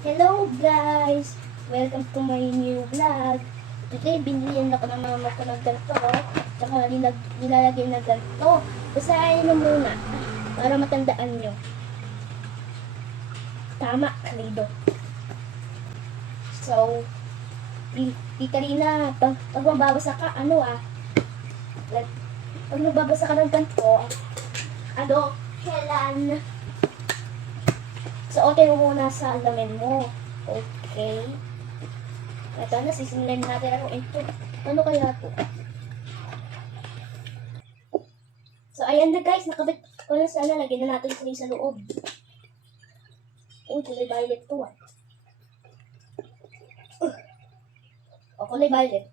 Hello guys! Welcome to my new vlog. Today, binilihan ako ng mama ko ng ganito. Tsaka nilalagay na ganito. Basahin nyo muna para matandaan nyo. Tama, Kalido. So, Tita Rina, pag mababasa ka, pag nababasa ka ng ganito, kailan suotin mo muna sa alamin mo. Okay. Ito na, sisimulan natin ito. Ano kaya ito? So, ayan na guys. Nakabit ko na sana. Lagyan na natin sila sa loob. Kulay violet to ah. Kulay violet.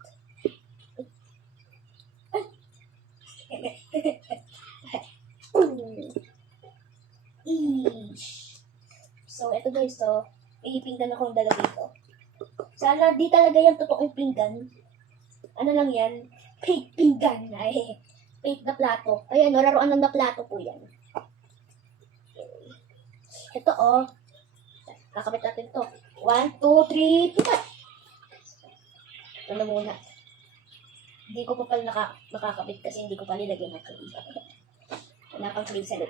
Ish. So, ito guys, may pinggan akong dala dito. Sana di talaga yung totoong pinggan. Ano lang yan? Fake pinggan. Ay, fake na plato. Ayan, nararoan ng na plato po yan. Okay. Ito kakabit natin to. 1, 2, 3, pipat! Ito na muna. Hindi ko pa pala nakakabit kasi hindi ko pa nilagyan ng clip. Wala pang clip sa loob.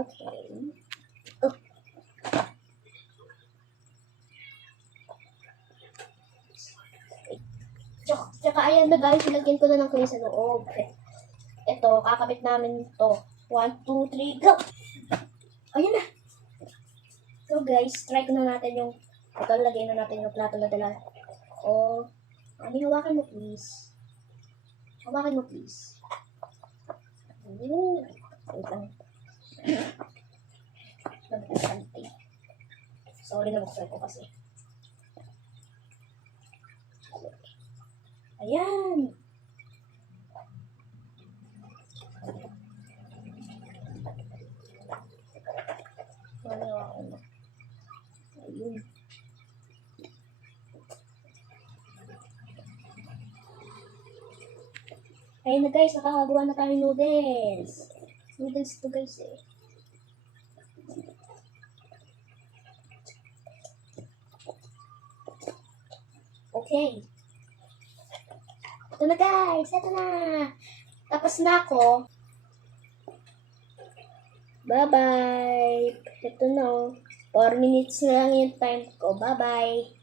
Okay. Tsaka ayan na guys, ilagyan ko na ng clay sa loob. Ito, kakabit namin to. 1, 2, 3, go! Ayan na! So guys, try ko na natin yung, ito, lagay na natin yung plato na dala. Hawakan mo please. Hawakan mo please. Wait lang. Sorry, nabuksan ko kasi. Ayan. Ayun. Ayun na guys, nakakagawa na tayo noodles. Noodles to guys eh. Okay. Ito na guys, ito na. Tapos na ako. Bye-bye. Ito na. 4 minutes na lang yung time ko. Bye-bye.